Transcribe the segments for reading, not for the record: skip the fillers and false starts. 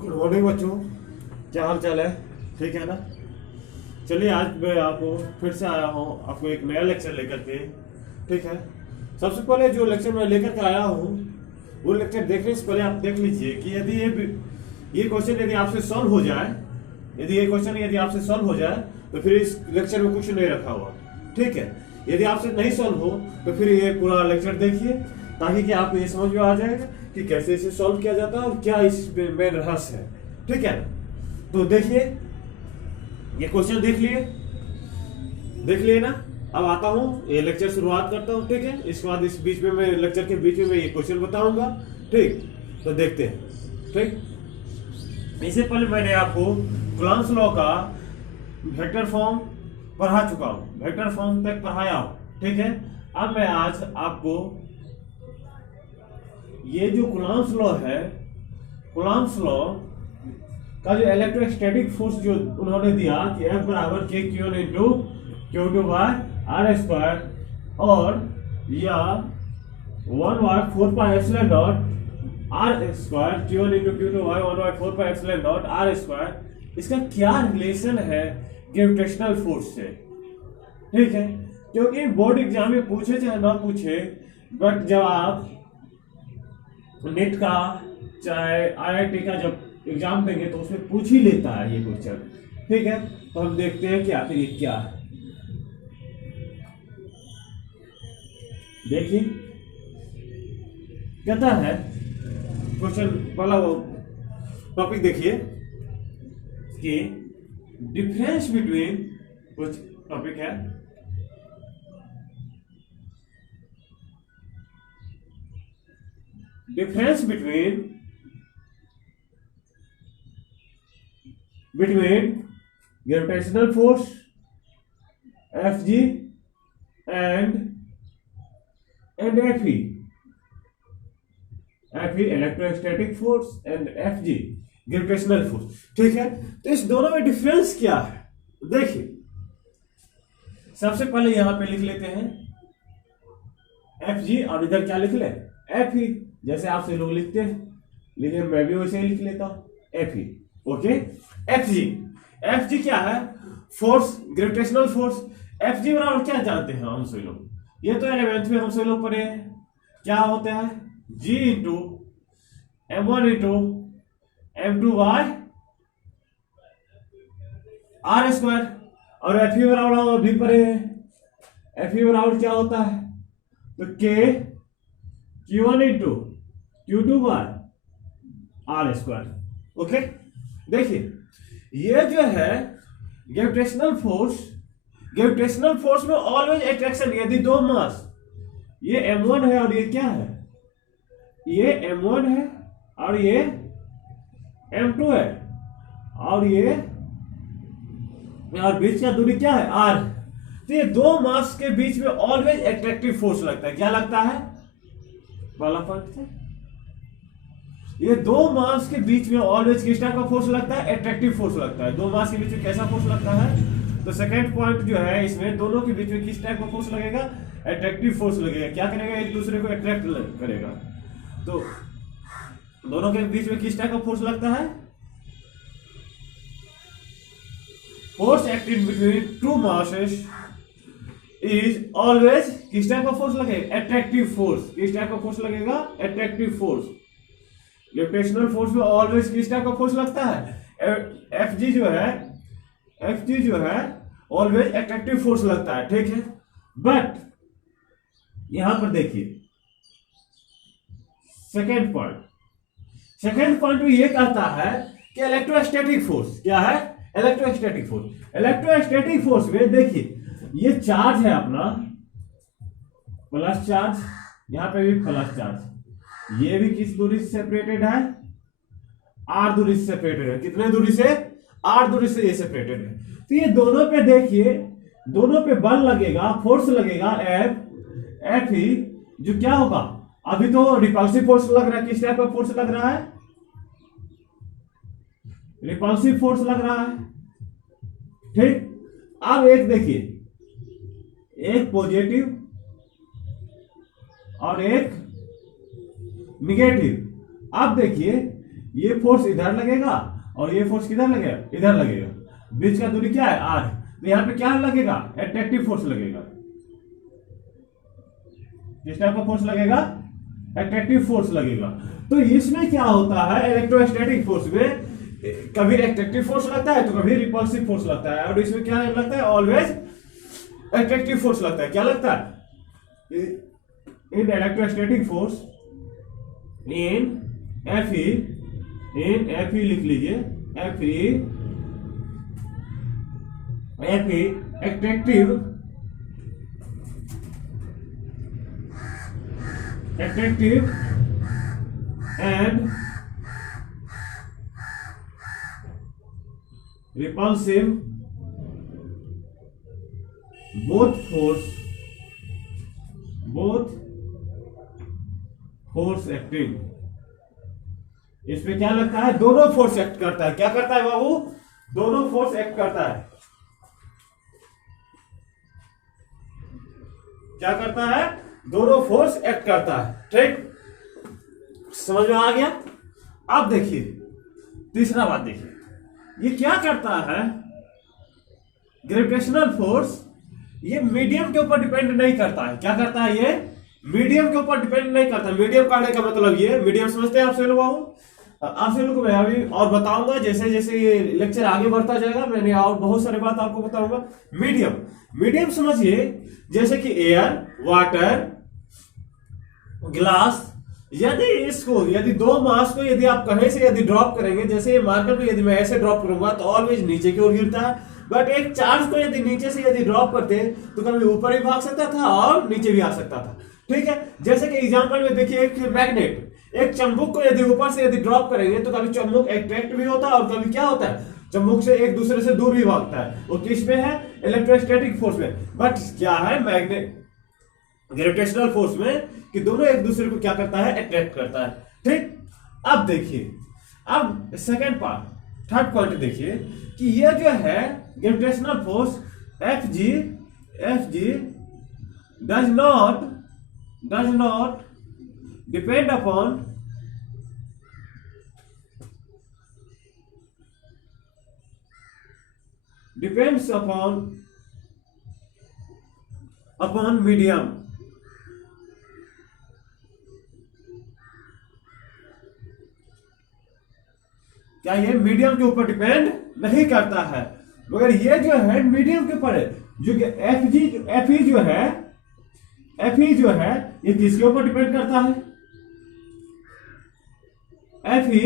Good morning बच्चों, क्या हाल चाल है? ठीक है ना? चलिए, आज मैं आपको फिर से आया हूँ आपको एक नया लेक्चर लेकर के। ठीक है, सबसे पहले जो लेक्चर मैं लेकर के आया हूँ वो लेक्चर देखने से पहले आप देख लीजिए कि यदि ये क्वेश्चन यदि आपसे सॉल्व हो जाए, यदि आपसे सॉल्व हो जाए तो फिर इस लेक्चर में कुछ नहीं रखा हुआ। ठीक है, यदि आपसे नहीं सॉल्व हो तो फिर ये पूरा लेक्चर देखिए, ताकि कि आपको ये समझ में आ जाएगा कि कैसे इसे सॉल्व किया जाता है और क्या इस में रहस्य है। ठीक है, तो देखिए, ये क्वेश्चन देख लिए ना। अब आता हूँ, ये लेक्चर शुरुआत करता हूँ। ठीक है, इसके बाद इस बीच में मैं लेक्चर के बीच में मैं ये क्वेश्चन बताऊंगा। ठीक, तो देखते हैं। ठीक, इससे पहले मैंने आपको कूलॉम्स लॉ का वेक्टर फॉर्म पढ़ा चुका हूँ, वेक्टर फॉर्म तक पढ़ाया हूँ। ठीक है, अब मैं आज आपको ये जो कूलॉम्स लॉ है, कूलॉम्स लॉ का जो इलेक्ट्रोस्टैटिक फोर्स जो उन्होंने दिया कि F बराबर K Q into Q two by are square, और या 1/4 epsilon dot R square Q into Q two by 1/4 epsilon dot R square, इसका क्या रिलेशन है ग्रेविटेशनल फोर्स से? ठीक है, क्योंकि बोर्ड एग्जाम में पूछे चाहे ना पूछे, बट जब आप नेट का चाहे आईआईटी का जब एग्जाम देंगे तो उसमें पूछ ही लेता है ये क्वेश्चन। ठीक है, तो हम देखते हैं कि आखिर ये क्या है। देखिए, कहता है क्वेश्चन पहला वो टॉपिक देखिए कि डिफरेंस बिटवीन, कुछ टॉपिक है difference between gravitational force Fg and Fe, electrostatic force and Fg gravitational force। ठीक है, तो इस दोनों में डिफरेंस क्या है? देखिए, सबसे पहले यहां पे लिख लेते हैं Fg और इधर क्या लिख ले? Fe, जैसे आपसे लोग लिखते हैं, लेकिन मैं भी वैसे ही लिख लेता हूं Fe। ओके, Fg क्या है? Force, gravitational force. Fg बराबर क्या जानते हैं हम सभी लोग? ये तो 11th में हम सभी लोग पढ़े हैं, क्या होता है? G into m1 into m2 by are square. और Fe बराबर भी पढ़े हैं, Fe बराबर क्या होता है? तो K Q1 into Q2 by are square. Okay, देखिए, ये जो है ग्रेविटेशनल फोर्स में ऑलवेज अट्रैक्शन, यदि दो मास, ये m1 है और ये क्या है? ये m1 है और ये m2 है, और ये और बीच का दूरी क्या है? r। तो ये दो मास के बीच में ऑलवेज अट्रैक्टिव फोर्स लगता है। क्या लगता है? वाला पॉइंट है, ये दो मास के बीच में ऑलवेज किस टाइप का फोर्स लगता है? अट्रैक्टिव फोर्स लगता है। दो मास के बीच में कैसा फोर्स लगता है? तो सेकंड पॉइंट जो है, इसमें दोनों के बीच में किस टाइप का फोर्स लगेगा? अट्रैक्टिव फोर्स लगेगा। क्या करेगा? एक दूसरे को अट्रैक्ट करेगा। तो दोनों के बीच में किस टाइप का फोर्स लगता है? Force acting between two masses is always किस टाइप का फोर्स लगेगा? Attractive force. किस टाइप का फोर्स लगेगा? Attractive force. ग्रेविटेशनल फोर्स में ऑलवेज किस टाइप का फोर्स लगता है? Fg जो है ऑलवेज अट्रैक्टिव फोर्स लगता है। ठीक है, बट यहां पर देखिए सेकेंड पॉइंट में ये कहता है कि इलेक्ट्रोस्टैटिक फोर्स क्या है? इलेक्ट्रोस्टैटिक फोर्स में देखिए, ये चार्ज है अपना प्लस चार्ज, यहां पे भी प्लस चार्ज, ये भी किस दूरी से सेपरेटेड है? r दूरी से सेपरेटेड है। कितने दूरी से? r दूरी से ये सेपरेटेड है। तो ये दोनों पे देखिए, दोनों पे बल लगेगा, फोर्स लगेगा Fe, जो क्या होगा? अभी तो रिपल्सिव फोर्स लग रहा है। किस टाइप का फोर्स लग रहा है? रिपल्सिव फोर्स लग रहा है। ठीक, अब एक देखिए, एक पॉजिटिव और एक निगेटिव। अब देखिए, ये फोर्स इधर लगेगा और ये फोर्स किधर लगेगा, इधर लगेगा, बीच का दूरी क्या है r। तो यहाँ पे क्या लगेगा, एट्रैक्टिव फोर्स लगेगा। किस टाइप का फोर्स लगेगा, एट्रैक्टिव फोर्स लगेगा। तो इसमें क्या होता है, इलेक्ट्रोस्टैटिक फोर्स में कभी एट्रैक्टिव फोर्स लगता है तो कभी रिपल्सिव फोर्स लगता है, और इसमें क्या लगता है, ऑलवेज एट्रैक्टिव फोर्स लगता है। क्या लगता है, इन इलेक्ट्रोस्टैटिक फोर्स इन Fe लिख लीजिए, Fe attractive and repulsive, both force acting। इसमें क्या लगता है, दोनों फोर्स एक्ट करता है। क्या करता है बाबू, दोनों फोर्स एक्ट करता है। क्या करता है, दोनों फोर्स एक्ट करता है। ठीक, समझ में आ गया। अब देखिए तीसरा बात, देखिए ये क्या करता है, ग्रेविटेशनल फोर्स ये मीडियम के ऊपर डिपेंड नहीं करता है। क्या करता है, ये मीडियम के ऊपर डिपेंड नहीं करता। मीडियम कहने का मतलब ये, मीडियम समझते हैं आप सभी लोग। आप सभी लोग को मैं अभी और बताऊंगा, जैसे जैसे ये लेक्चर आगे बढ़ता जाएगा मैंने और बहुत सारे बात आपको बताऊंगा। मीडियम समझिए जैसे कि एयर, वाटर, ग्लास। यदि दो मास को यदि आप कहीं से यदि ड्रॉप करेंगे, जैसे ये मार्कर को यदि मैं ऐसे ड्रॉप करूंगा तो ऑलवेज नीचे की ओर गिरता है। बट एक चार्ज को यदि नीचे से यदि ड्रॉप करते तो कभी ऊपर भी भाग सकता था और नीचे भी आ सकता था। ठीक है, जैसे कि एग्जांपल में देखिए, एक मैग्नेट, एक चुंबक को यदि ऊपर से यदि ड्रॉप करेंगे तो कभी चुंबक अट्रैक्ट भी होता है और कभी क्या होता है, चुंबक से एक दूसरे से दूर भी भागता है। वो किस में है, इलेक्ट्रोस्टैटिक फोर्स में। बट क्या है, मैग्नेट ग्रेविटेशनल फोर्स में कि दोनों एक दूसरे को क्या करता है, अट्रैक्ट करता है। ठीक, अब देखिए, अब सेकेंड पार्ट, थर्ड पॉइंट देखिए कि ये जो है gravitational force Fg does not depend upon medium. क्या ये मीडियम के ऊपर डिपेंड नहीं करता है, मगर ये जो है मीडियम के ऊपर है। जो कि Fe जो है ये किसके ऊपर डिपेंड करता है, Fe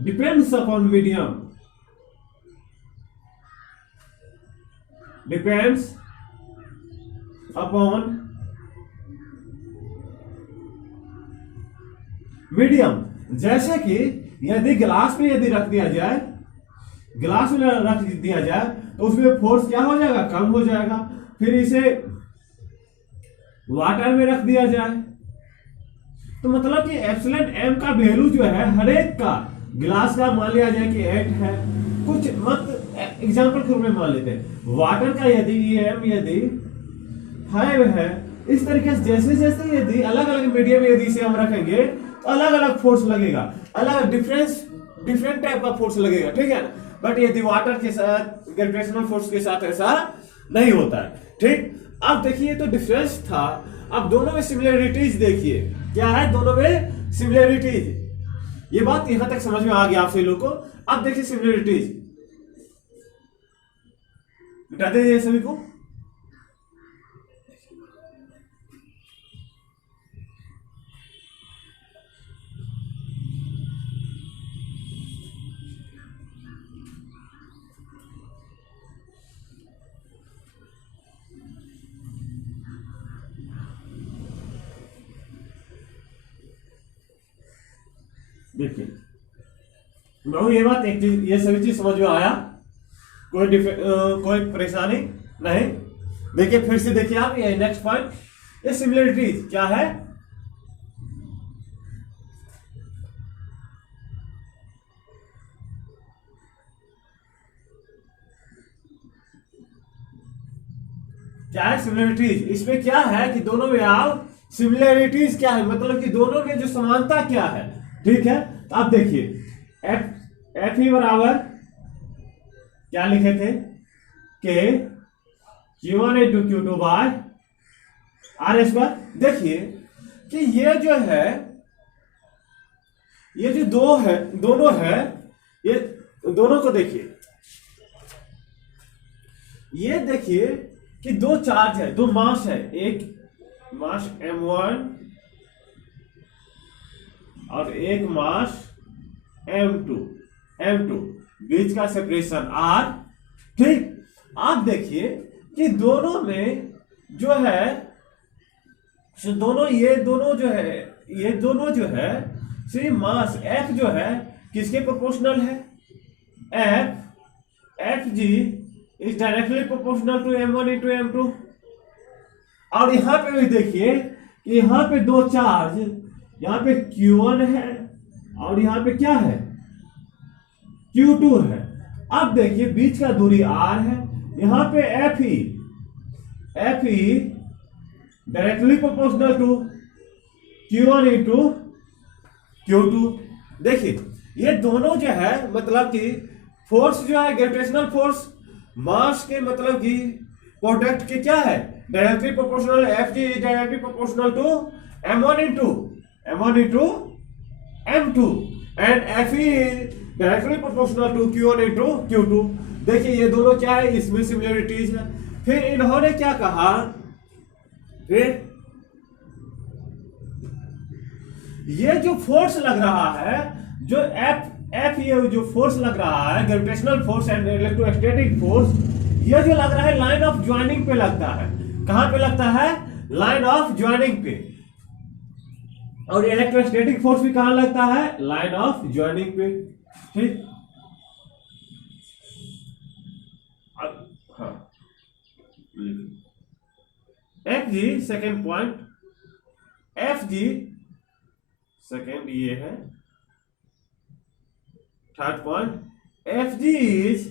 depends upon medium, depends upon medium. जैसे कि यदि ग्लास में यदि रख दिया जाए, तो उसमें फोर्स क्या हो जाएगा, कम हो जाएगा। फिर इसे वाटर में रख दिया जाए तो मतलब कि एप्सिलॉन एम का वैल्यू जो है हर एक का, ग्लास का मान लिया जाए कि 8 है, कुछ मत एग्जांपल के रूप में मान लेते हैं। वाटर का यदि एम यदि 5 है, इस तरीके से जैसे जैसे यदि अलग अलग मीडियम यदि इसे हम रखेंगे तो अलग अलग फोर्स लगेगा, अलग डिफरेंट टाइप का फोर्स लगेगा। ठीक है, बट यदि वाटर के साथ, ग्रेविटेशनल फोर्स के साथ ऐसा नहीं होता है। ठीक, अब देखिए तो डिफरेंस था। अब दोनों में सिमिलरिटीज देखिए, क्या है, दोनों में सिमिलरिटीज। ये बात यहां तक समझ में आ गया आप सभी लोगों को। अब देखिए सिमिलरिटीज, मिटा दीजिए सभी को। देखिए ये बात, एक चीज, ये सभी चीज समझ में आया, कोई परेशानी नहीं। देखिए फिर से देखिए आप, ये नेक्स्ट पॉइंट, ये सिमिलरिटीज क्या है, सिमिलरिटीज। इसमें क्या है कि दोनों में आप सिमिलरिटीज क्या है, मतलब कि दोनों में जो समानता क्या है, ठीक है, तो आप देखिए एफ ई बराबर क्या लिखे थे कि Q1 into Q2 by are square. देखिए कि ये जो है, ये जो दो है, दोनों है, ये दोनों को देखिए, ये देखिए कि दो चार्ज है, दो मास है, एक मास m1 और एक मास m2 बीच का सेपरेशन r। ठीक, आप देखिए कि दोनों में जो है, दोनों ये दोनों जो है, ये दोनों जो है सी मास f जो है किसके प्रोपोर्शनल है, F G is directly proportional to m1 into m2। और यहां पे भी देखिए कि यहां पे दो चार्ज, यहां पे Q1 है और यहां पे क्या है, Q2 है। अब देखिए बीच का दूरी r है, यहां पे Fe directly proportional to Q1 into Q2। देखिए ये दोनों जो है मतलब कि फोर्स जो है ग्रेविटेशनल फोर्स मास के मतलब कि प्रोडक्ट के क्या है, directly proportional, F G directly proportional to m1 into m2 and F E directly proportional to Q1 into Q2। देखिए ये दोनों क्या है, इसमें सिमिलरिटीज है। फिर इन्होंने क्या कहा, फिर ये जो फोर्स लग रहा है, जो एफ ये जो फोर्स लग रहा है gravitational force and electrostatic force, ये जो लग रहा है लाइन ऑफ ज्वाइनिंग पे लगता है। कहां पे लगता है, लाइन ऑफ ज्वाइनिंग पे। और इलेक्ट्रोस्टैटिक फोर्स भी कहां लगता है, लाइन ऑफ ज्वाइनिंग पे। ठीक, अब हाँ, F G second point, F G second ये है, third point, F G is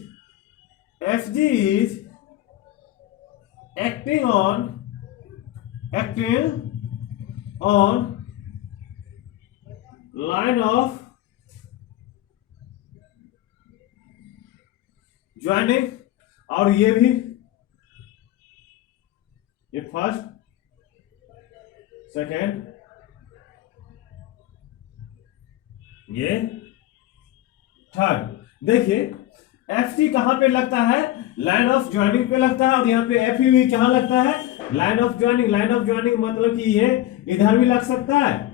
acting on line of joining। और ये भी, ये फर्स्ट, सेकेंड, ये थर्ड। देखिए एफ सी कहां पे लगता है, लाइन ऑफ ज्वाइनिंग पे लगता है। और यहाँ पे एफ यू कहां लगता है, line of joining. Line of joining मतलब कि ये इधर भी लग सकता है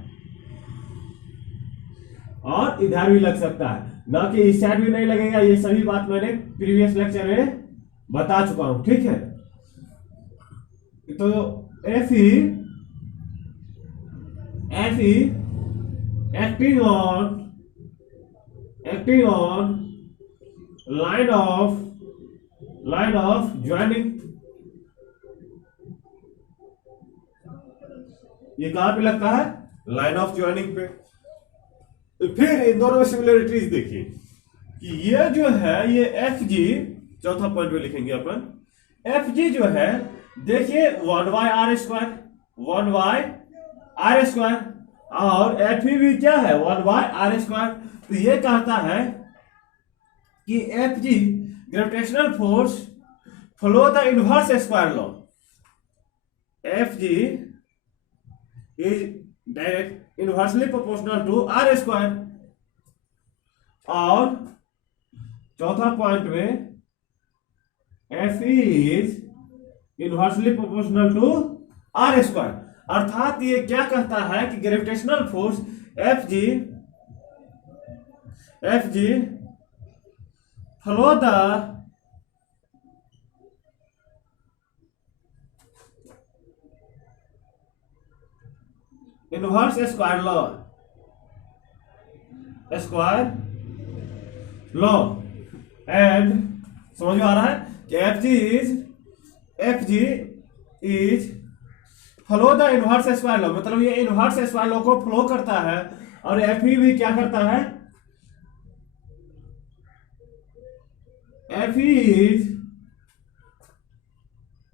और इधर भी लग सकता है, ना कि इस साइड भी नहीं लगेगा। ये सभी बात मैंने प्रीवियस लेक्चर में बता चुका हूं। ठीक है, तो F E acting on line of joining, ये कहां पे लगता है, लाइन ऑफ ज्वाइनिंग पे। फिर इन दोनों में सिमिलरिटीज देखिए कि ये जो है, ये एफ जी चौथा पॉइंट में लिखेंगे अपन, एफ जी जो है देखिए 1/r², और एफ ई भी क्या है 1/r²। तो ये कहता है कि F G gravitational force follow the inverse square law. F G is direct inversely proportional to r²। और चौथा पॉइंट में F is inversely proportional to r²। अर्थात ये क्या कहता है कि gravitational force F G follow the inverse square law and समझ में आ रहा है कि F G is follow the inverse square law, मतलब ये इनवर्स स्क्वायर लॉ को फॉलो करता है। और एफ ई भी क्या करता है, F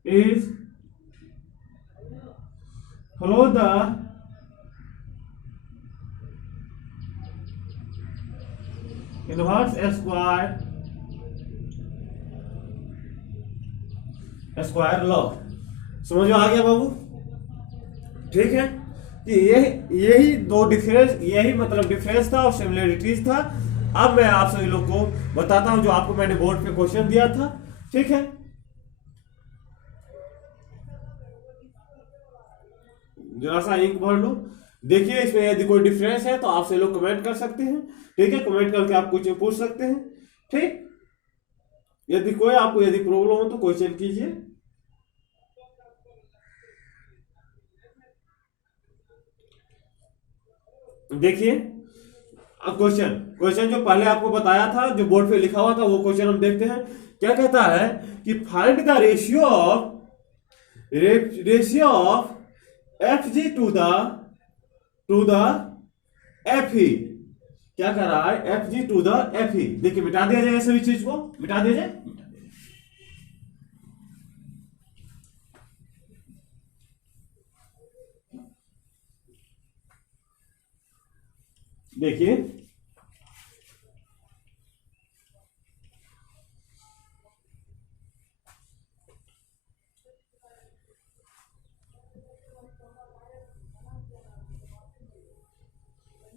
is follow the inverse square law. समझ में आ गया बाबू? ठीक है कि यही दो डिफरेंस, यही मतलब डिफरेंस था और सिमिलरिटीज था। अब मैं आप सभी लोग को बताता हूं जो आपको मैंने बोर्ड पे क्वेश्चन दिया था। ठीक है, जरा सा इंक भर लो। देखिए इसमें यदि कोई डिफरेंस है तो आप सभी लोग कमेंट कर सकते हैं। ठीक है, कमेंट करके आप कुछ पूछ सकते हैं। ठीक, यदि कोई आपको यदि प्रॉब्लम हो तो क्वेश्चन कीजिए। देखिए अब क्वेश्चन जो पहले आपको बताया था, जो बोर्ड पे लिखा हुआ था, वो क्वेश्चन हम देखते हैं। क्या कहता है कि find the ratio of F G to the F E. क्या कर रहा है? F G to the F E. देखिए मिटा दिया जाए, सभी चीज को मिटा दिया जाए। देखिए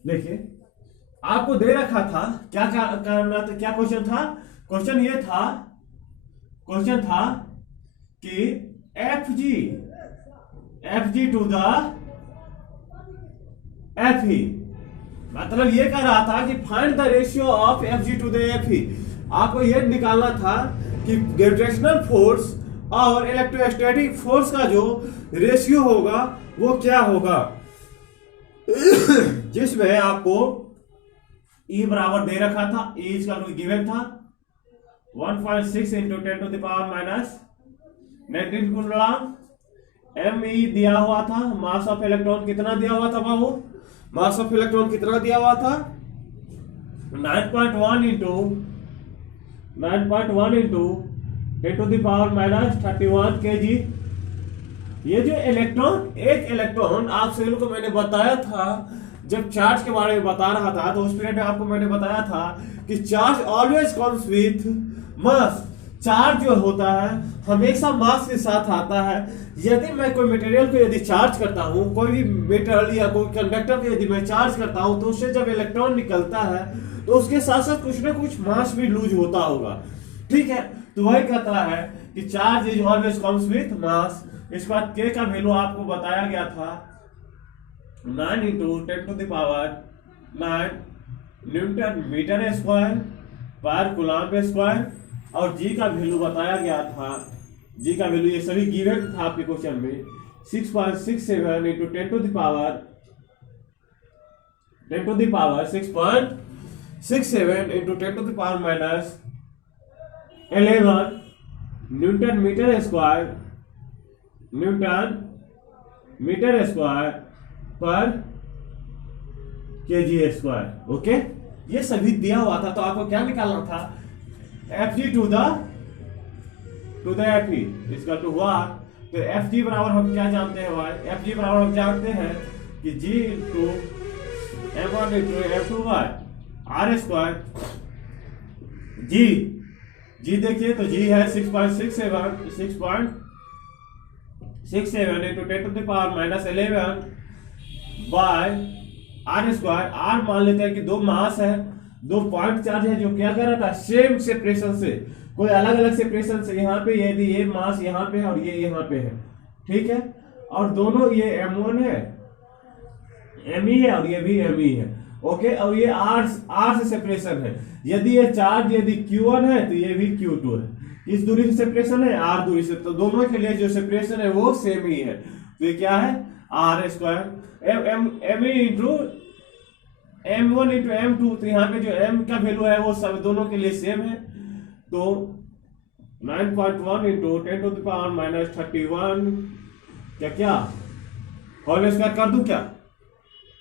देखिए आपको दे रखा था, क्या करना था, क्या क्वेश्चन था? क्वेश्चन था कि F G to the F E. मतलब ये कह रहा था कि find the ratio of F G to the F E. आपको ये निकालना था कि ग्रेविटेशनल फोर्स और इलेक्ट्रोस्टैटिक फोर्स का जो रेशियो होगा वो क्या होगा, जिसमें आपको E बराबर दे रखा था। E इसका गिवन था 1.6 into 10 to the power minus 19 गुणा ME दिया हुआ था। मास ऑफ इलेक्ट्रॉन कितना दिया हुआ था बाबू? मास ऑफ इलेक्ट्रॉन कितना दिया हुआ था? 9.1 into 10 to the power minus 31 kg। ये जो एक इलेक्ट्रॉन आप सभी को मैंने बताया था, जब चार्ज के बारे में बता रहा था तो उस पीरियड में आपको मैंने बताया था कि charge always comes with mass. Charge जो होता है हमेशा मास के साथ आता है। यदि मैं कोई मटेरियल को यदि चार्ज करता हूं, कोई भी मेटल या कोई कंडक्टर को यदि मैं चार्ज करता हूं, तो उससे जब इलेक्ट्रॉन निकलता है तो उसके साथ साथ कुछ ना कुछ मास भी लूज होता होगा। ठीक है, तो वही कहता है कि charge is always comes with mass. इसके बाद के का वैल्यू आपको बताया गया था 9 into 10 to the power 9 newton metre square पर कूलम्ब स्क्वायर। और जी का वैल्यू बताया गया था, जी का वैल्यू ये सभी गिवन था आपके क्वेश्चन में 6.67 into 10 to the power 6.67 into 10 to the power minus 11 newton metre square पर केजी स्क्वायर। ओके, ये सभी दिया हुआ था। तो आपको क्या निकालना था? F G to the F E इसका टू हुआ। तो एफ जी बराबर हम क्या जानते हैं भाई? एफ जी बराबर हम जानते हैं कि G into M one into F two Y R square. जी देखिए तो जी है 6.67 into 10 to the power minus 11 by are square. R मान लेते हैं कि दो मास है, दो पॉइंट चार्ज है जो क्या कर रहा था? सेम सेपरेशन से, कोई अलग अलग सेपरेशन से। यहाँ पे यदि ये मास यहाँ पे है और ये यहाँ पे है, ठीक है, और दोनों ये M1 है, ME है और ये भी ME है। ओके, और ये R से सेपरेशन है। यदि ये चार्ज यदि Q1 है तो ये भी Q2 है। इस दूरी से सेपरेशन है, R दूरी से, तो दोनों के लिए जो सेपरेशन है वो सेम ही है। तो ये क्या है? R square ME into M1 into M2। तो यहाँ पे जो M का वैल्यू है वो सब दोनों के लिए सेम है। तो 9.1 into 10 to the power minus 31 क्या होल स्क्वायर कर दूं क्या?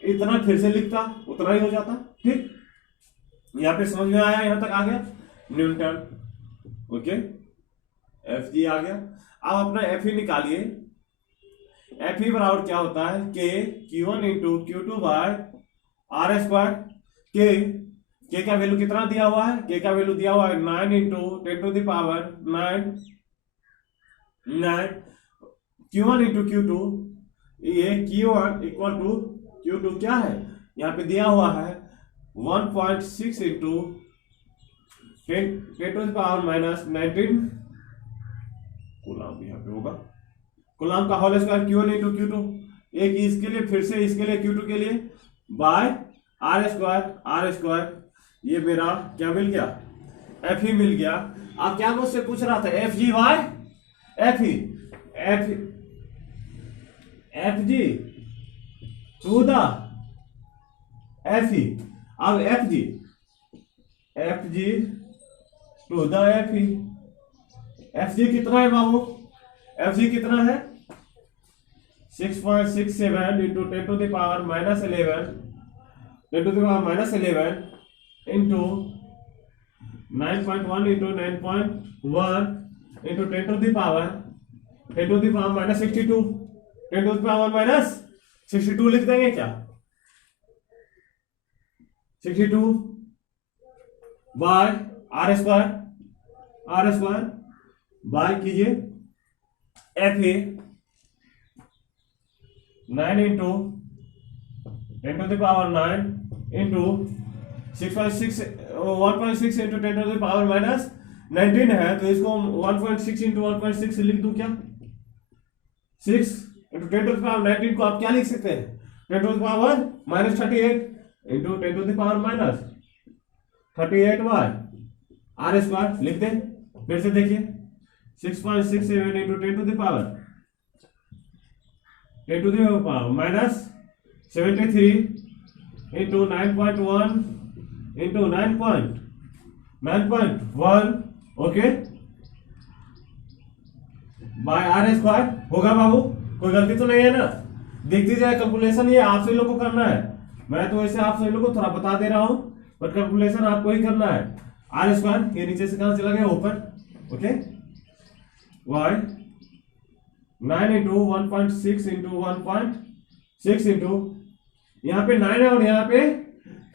इतना फिर से लिखता, उतना ही हो जाता। ठीक, यहाँ पे समझ में आया? यहाँ तक आ गया न्यूटन। ओके, एफ जी आ गया। अब अपना एफ ई निकालिए। एफ ई बराबर क्या होता है? के Q1 into Q2 by are square. के का वैल्यू कितना दिया हुआ है, के का वैल्यू दिया हुआ है 9 into 10 to the power 9 Q1 into Q2, ये Q1 इक्वल टू Q2 क्या है यहाँ पे दिया हुआ है 1.6 into 10 to the power minus 19 coulomb यहाँ पे होगा, कूलम का whole square Q1 into Q2, एक इसके लिए फिर से इसके लिए Q2 के लिए बाय आर स्क्वायर, ये मेरा क्या मिल गया एफ ही मिल गया। आप क्या मुझसे पूछ रहा था F G Y F G to the F E, अब F G to the F G कितना है बाबू, एफ जी कितना है 6.67 into 10 to the power minus 11 10 to the power minus 11 into 9.1 into 9.1 into 10 to the power minus 62 10 to the power minus 62 लिख देंगे क्या 62 by are square by कीजिए F A 9 into 10 to the power 9 into 1.6 into 10 to the power minus 19 है, तो इसको 1.6 into 1.6 लिख दूं क्या 6 इंटू 10 टू द पावर 19 को आप क्या लिख सकते हैं 10 to the power minus 38 into 10 to the power minus 38 by are square लिख दें। फिर से देखिए 6.67 into 10 to the power minus 73 into 9.1 into 9.1 okay by are square होगा बाबू, कोई गलती तो नहीं है ना, देखती जाए कैलकुलेशन, ये आप सभी लोग को करना है, मैं तो वैसे आप सभी लोग को थोड़ा बता दे रहा हूं पर कैलकुलेशन आपको ही करना है। आर स्क्वायर ये नीचे से कहां चला गया ऊपर, okay Y 9 into 1.6 into 1.6 into यहाँ पे 9 है और यहाँ पे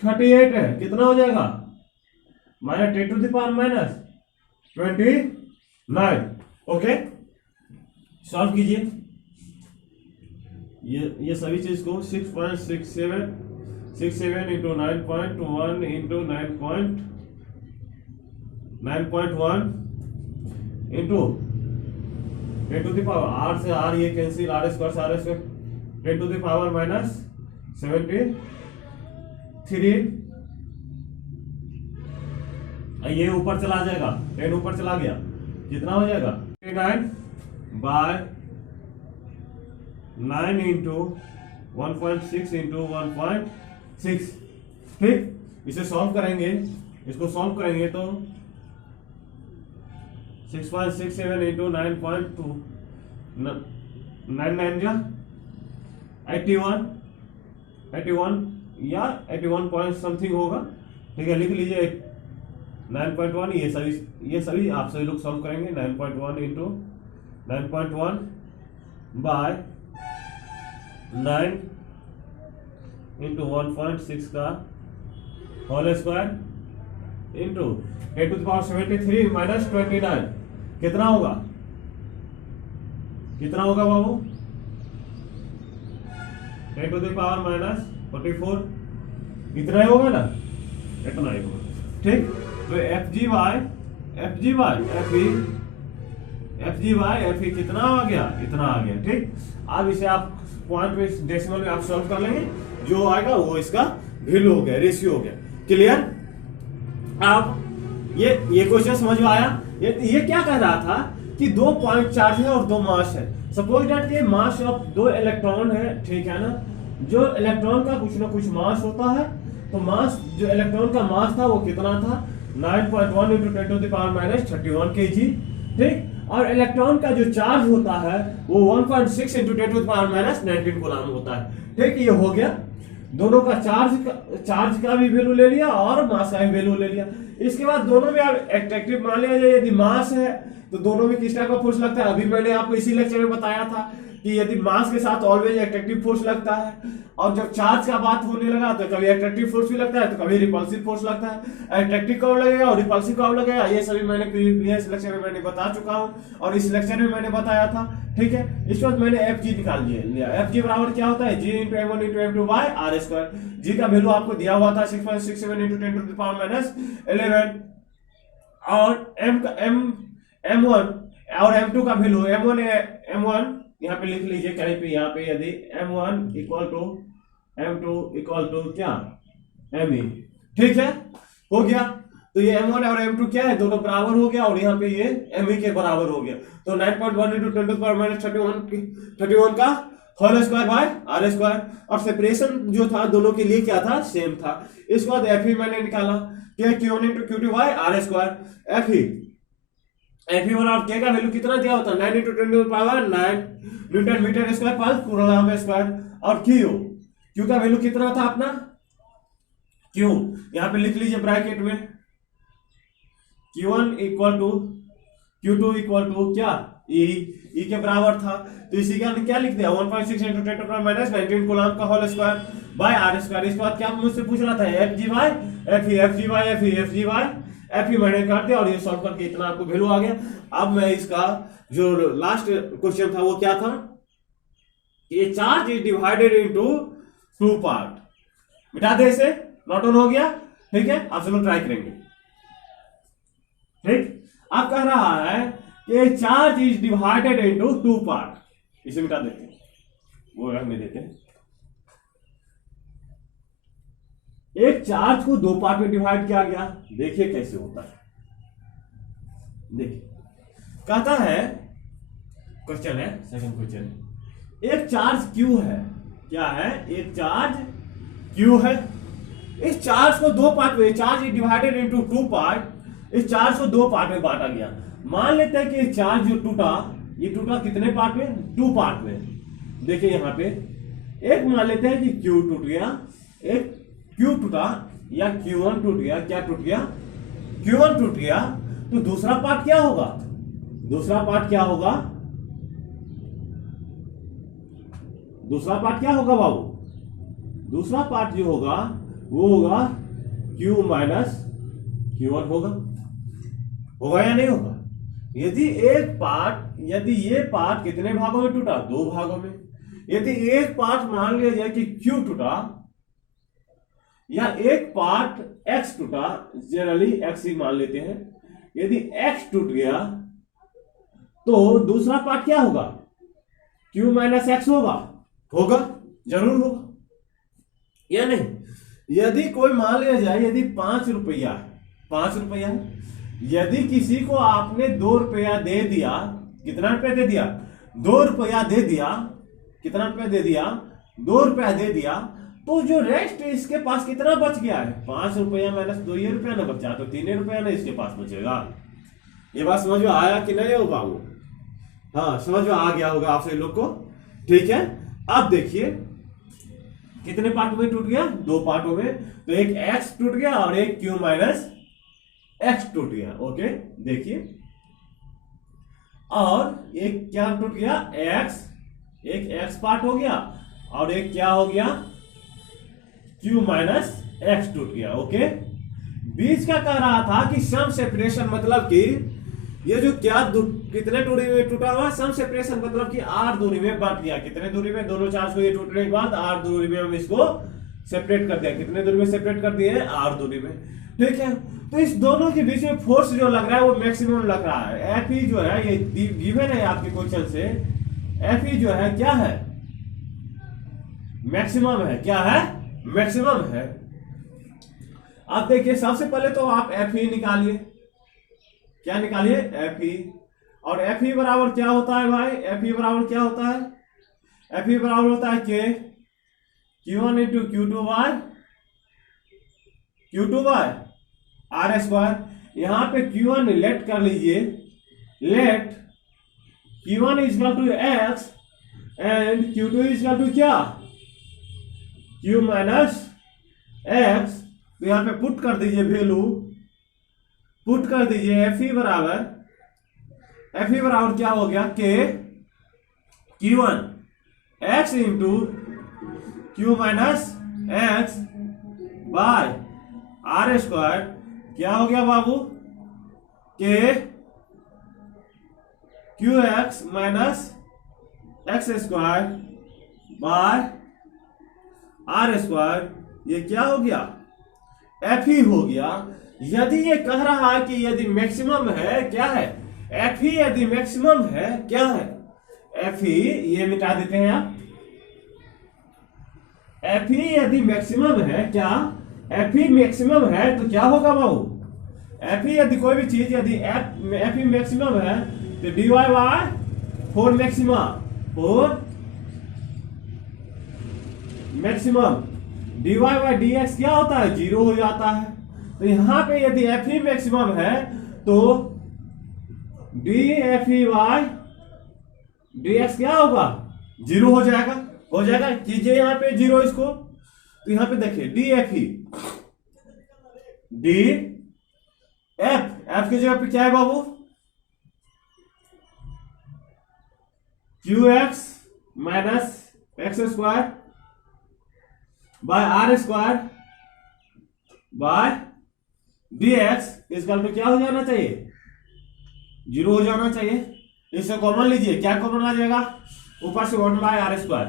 38 है, कितना हो जाएगा minus 10 to the power minus 29 okay. Solve कीजिए ये सभी चीज को 6.67 into 9.1 into 9.1 into 10 to the power R से आर ये कैंसिल आर स्क्वायर से R square 10 to the power minus 73 ये ऊपर चला जाएगा 10 ऊपर चला गया कितना हो जाएगा 9 बाय 9 इंटू 1.6 इंटू 1.6 ठीक। इसे सॉल्व करेंगे, इसको सॉल्व करेंगे तो 6.67 इंटू 9.2 9 जा 81 या 81 पॉइंट समथिंग होगा, ठीक है लिख लीजिए 9.1 ये सभी आप सभी लोग सॉल्व करेंगे 9.1 इंटू 9.1 बाय 9 इंटू 1.6 का whole square into 10 to the power 73 minus 29 कितना होगा बाबू 10 टू द पावर माइनस 44 इतना ही होगा ना, इतना ही होगा ठीक। तो एफ जी वाई कितना आ गया इतना आ गया ठीक। अब इसे आप पॉइंट पे डेसिमल में आप सॉल्व कर लेंगे, जो आएगा वो इसका वैल्यू हो गया, रेशियो हो गया, क्लियर। अब ये क्वेश्चन समझ में आया। ये क्या कह रहा था कि 2 पॉइंट चार्ज है और 2 मास है, सपोज दैट ये मास ऑफ 2 इलेक्ट्रॉन है, ठीक है ना। जो इलेक्ट्रॉन का कुछ ना कुछ मास होता है, तो मास जो इलेक्ट्रॉन का मास था वो कितना था 9.1 into 10 to the power minus 31 kg ठीक। और इलेक्ट्रॉन का जो चार्ज होता है वो 1.6 into 10 to the power minus 19 coulomb होता है ठीक। ये हो गया, दोनों का चार्ज का भी वैल्यू ले लिया और मास का भी वैल्यू ले लिया। इसके बाद दोनों में आप एट्रैक्टिव मान लिया जाए, यदि मास है तो दोनों में किस टाइप का फोर्स लगता है, अभी मैंने आपको इसी लेक्चर में बताया था कि यदि मास के साथ ऑलवेज अट्रैक्टिव फोर्स लगता है, और जब चार्ज का बात होने लगा तो कभी अट्रैक्टिव फोर्स भी लगता है तो कभी रिपल्सिव फोर्स लगता है। अट्रैक्टिव कब लगेगा और रिपल्सिव कब लगेगा ये सभी मैंने प्रीवियस लेक्चर में मैंने बता चुका हूं और इस लेक्चर में मैंने बताया था। ठीक है, इस वक्त मैंने एफ जी निकाल लिया। एफ जी बराबर क्या होता है, G into M one into M two by are square. G का वैल्यू आपको दिया हुआ था 6.67 into 10 to the power minus 11, और एम वन और एम टू का वैल्यू एम वन यहाँ पे लिख लीजिए कहीं पे, यहाँ पे यदि m1 equal to m2 equal to क्या me। ठीक है, हो गया। तो ये m1 और m2 क्या है, दोनों बराबर हो गया, और यहाँ पे ये me के बराबर हो गया। तो 9.1 into 10 to the power minus 31 का whole square by are square. और सेपरेशन जो था दोनों के लिए क्या था, सेम था। इसके बाद एफ मैंने निकाला क्या, Q1 into Q2 by are square. F E और के का वैल्यू कितना दिया होता है, 9 into 10 to the power 9 newton metre square पर कूलम्ब स्क्वायर। और क्यू का वैल्यू कितना था अपना, क्यू यहां पे लिख लीजिए ब्रैकेट में, Q1 equal to Q2 equal to क्या ई के बराबर था। तो इसी का क्या लिख दिया 1.6 into 10 to the power minus 19 coulomb का whole square by are square. इसके बाद क्या मुझसे पूछ रहा था, F G by F E मैंने कर दिया, और ये सॉल्व करके इतना आपको वैल्यू आ गया। अब मैं इसका जो लास्ट क्वेश्चन था वो क्या था, ये charge is divided into 2 part. मिटा दे इसे, नॉट ऑन हो गया। ठीक है, आप चलो ट्राई करेंगे। ठीक, अब कह रहा है कि charge is divided into 2 part. इसे मिटा देते हैं, वो रखने देते हैं। एक चार्ज को 2 पार्ट में डिवाइड किया गया, देखिए कैसे होता है। देखिए कहता है, क्वेश्चन है, सेकंड क्वेश्चन, एक चार्ज Q है, क्या है, एक चार्ज Q है। इस चार्ज को 2 पार्ट में, charge is divided into 2 part, इस चार्ज को 2 पार्ट में बांटा गया। मान लेते हैं कि चार्ज जो टूटा, ये टूटा कितने पार्ट में, 2 पार्ट में। देखिए यहां पे एक मान लेते हैं कि Q टूट गया, एक Q टूटा या Q1 टूट गया। क्या टूट गया, Q1 टूट गया। तो दूसरा पार्ट क्या होगा, दूसरा पार्ट क्या होगा, दूसरा पार्ट क्या होगा बाबू, दूसरा पार्ट जो होगा वो होगा Q माइनस Q1 होगा या नहीं होगा। यदि एक पार्ट, यदि ये पार्ट कितने भागों में टूटा, 2 भागों में। यदि एक पार्ट मान लिया जाए कि Q टूटा, या एक पार्ट X टूटा, जनरली X ही मान लेते हैं। यदि X टूट गया तो दूसरा पार्ट क्या होगा, Q माइनस X होगा, जरूर होगा या नहीं। यदि कोई मान लिया जाए, यदि 5 रुपया है, यदि किसी को आपने 2 रुपया दे दिया, कितना रुपया दे दिया, 2 रुपया दे दिया, कितना रुपया दे दिया, 2 रुपया दे दिया, तो जो रेस्ट इसके पास कितना बच गया है, 5 रुपया माइनस 2 रुपया ना बचा, तो 3 रुपया ना इसके पास बचेगा। ये बात समझ में आया कि नहीं हो बाबू, हाँ समझ में आ गया होगा आप सभी लोग को। ठीक है, अब देखिए कितने पार्ट में टूट गया, 2 पार्टों में। तो एक X टूट गया और एक Q माइनस X टूट गया। ओके, देखिए, और एक क्या टूट गया, X, एक X पार्ट हो गया, और एक क्या हो गया, Q माइनस X टूट गया। ओके, बीच का कह रहा था कि सम सेपरेशन, मतलब कि ये जो क्या कितने दूरी में टूटा हुआ, सम सेपरेशन मतलब कि R दूरी में बांट दिया। कितने दूरी में, दोनों चार्ज को ये टूटने के बाद R दूरी में हम इसको सेपरेट कर दिया। कितने दूरी में सेपरेट कर दिए, R दूरी में। ठीक है, तो इस दोनों के बीच में फोर्स जो लग रहा है वो मैक्सिमम लग रहा है। एफ ई जो है, ये गिवन है आपके क्वेश्चन से, एफ ई जो है क्या है, मैक्सिमम है। क्या है, मैक्सिमम है। अब देखिए सबसे पहले तो आप एफ ई निकालिए, क्या निकालिए, एफ ई। और एफ ई बराबर क्या होता है भाई, एफ ई बराबर क्या होता है, एफ ई बराबर होता है के Q1 into Q2 by are square. यहां पे Q1 लेट कर लीजिए, let Q1 is equal to X and Q2 is equal to क्या, Q माइनस X। तो यहां पे पुट कर दीजिए वैल्यू, पुट कर दीजिए एफ ई बराबर क्या हो गया, K Q1 x into Q minus X by are square क्या हो गया बाबू K Q X minus x square by are square, ये क्या हो गया एफ ही हो गया। यदि ये कह रहा है कि यदि मैक्सिमम है क्या है एफ ही, यदि मैक्सिमम है क्या है एफ ही, ये मिटा देते हैं आप, एफ ही यदि मैक्सिमम है क्या एफ ही मैक्सिमम है तो क्या होगा बाबू एफ ही यदि कोई भी चीज यदि एफ ही मैक्सिमम है तो dy by 4 maxima 4 maximum dy by dx क्या होता है 0 हो जाता है। तो यहां पे यदि एफ ही मैक्सिमम है तो df ही बाय dx क्या होगा 0 हो जाएगा कीजिए यहां पे 0 इसको। तो यहां पे देखिए df ही f की जगह पे क्या है बाबू qx minus x square by are square by dx इसका तो क्या हो जाना चाहिए 0 हो जाना चाहिए। इसे कॉमन लीजिए, क्या कॉमन आ जाएगा ऊपर से 1 बाय आर स्क्वायर।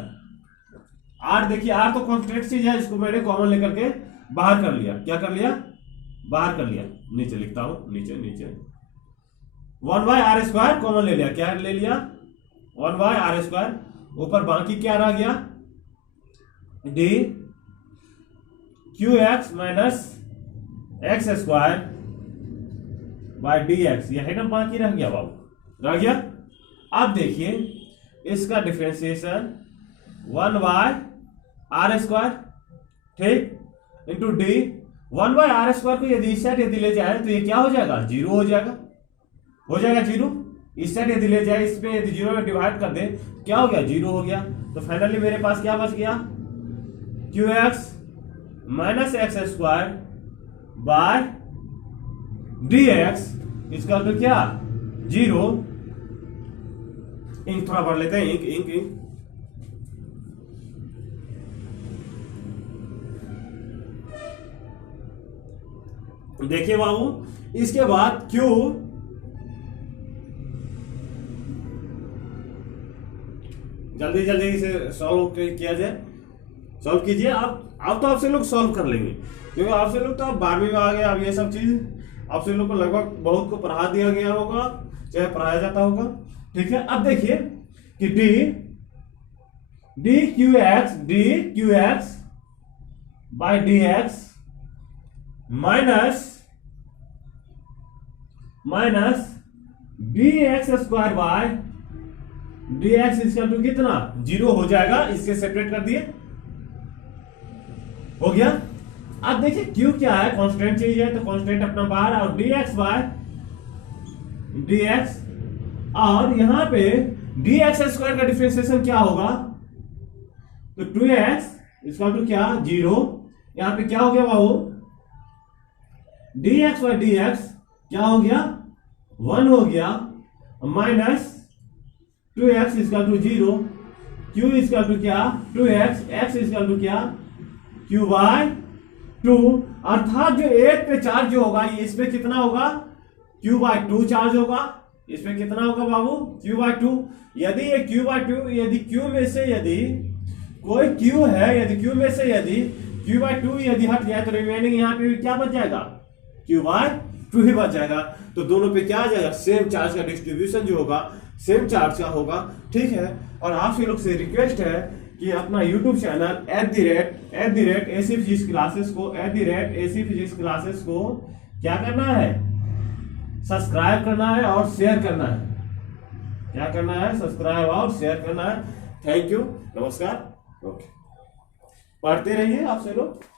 आर देखिए आर तो कॉन्स्टेंट चीज है, इसको मैंने कॉमन लेकर के बाहर कर लिया। क्या कर लिया बाहर कर लिया, नीचे लिखता हूं नीचे 1 बाय आर स्क्वायर कॉमन ले लिया। क्या ले लिया 1 बाय आर स्क्वायर, ऊपर बाकी क्या रह गया D q X minus x square by d x, यह ना बाकी रह गया बाबू रह गया। अब देखिए इसका डिफरेंशिएशन 1 बाय आर स्क्वायर ठीक into d 1 by are square को यदि इस साइड यदि ले जाए तो ये क्या हो जाएगा 0 हो जाएगा 0। इस साइड यदि ले जाए इसमें यदि 0 में डिवाइड कर दे क्या हो गया 0 हो गया। तो फाइनली मेरे पास क्या बच गया Q X minus x square by d x इसका तो क्या 0। इंक थोड़ा भर लेते हैं इंक देखिए बाबू इसके बाद Q जल्दी इसे सॉल्व किया जाए, सॉल्व कीजिए आप तो आपसे लोग सॉल्व कर लेंगे क्योंकि आपसे लोग तो आप 12वीं में आ गए। अब ये सब चीज आपसे लोग को लगभग बहुत को पढ़ा दिया गया होगा चाहे पढ़ाया जाता होगा ठीक है। अब देखिए कि d q x by d x minus d x square by d x equal to कितना 0 हो जाएगा। इसके सेपरेट कर दिए हो गया। अब देखिए क्यू क्या है कांस्टेंट चीज है तो कांस्टेंट अपना बाहर और dx बाय dx और यहां पे dx स्क्वायर का डिफरेंशिएशन क्या होगा तो 2x इसका तो क्या 0। यहां पे क्या हो गया बाबू dx बाय dx क्या हो गया 1 हो गया माइनस 2x इसका टू 0 q इसका टू क्या 2x x इसका टू क्या q बाय 2 अर्थात जो 1 पे चार्ज जो होगा ये इस पे कितना होगा q बाय 2 चार्ज होगा। इस पे कितना होगा बाबू q बाय 2। यदि ये q बाय 2 यदि q में से यदि कोई q है यदि q में से यदि q बाय 2 यदि हट गया तो रिमेनिंग यहाँ पे क्या बच जाएगा q बाय 2 ही बच जाएगा। तो दोनों पे क्या आ जाएगा सेम चार्ज का डिस्ट्रीब्यूशन जो होगा सेम चार्ज का होगा ठीक है। और आप लोग से रिक्वेस्ट है कि अपना YouTube channel @AC physics classes को क्या करना है सब्सक्राइब करना है और शेयर करना है। क्या करना है सब्सक्राइब और शेयर करना है। थैंक यू नमस्कार ओके पढ़ते रहिए आपसे लोग।